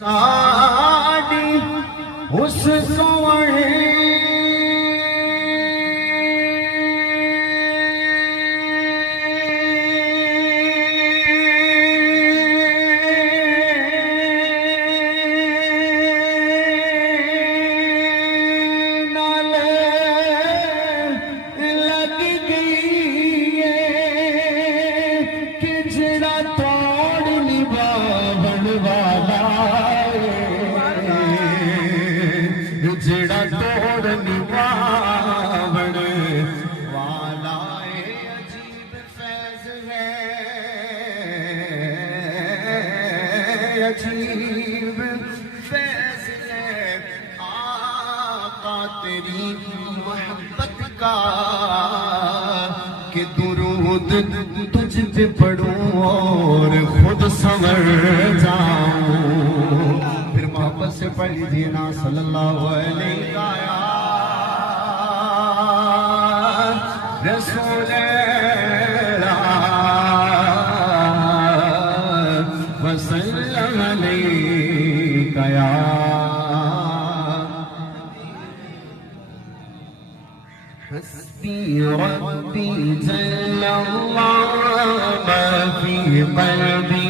ساڑی اس سونے جڑا توڑ نواوڑ والا عجیب فیض ہے، عجیب فیض ہے آقا تیری محبت کا کہ درود تجھ پہ پڑھوں اور خود سنور جاؤں. پھر محبت سے پڑھ لیجیے نا صلی اللہ علیہ رسول اللہ وسلم علیہ یا حسبی ربی جل اللہ ما فی قلبی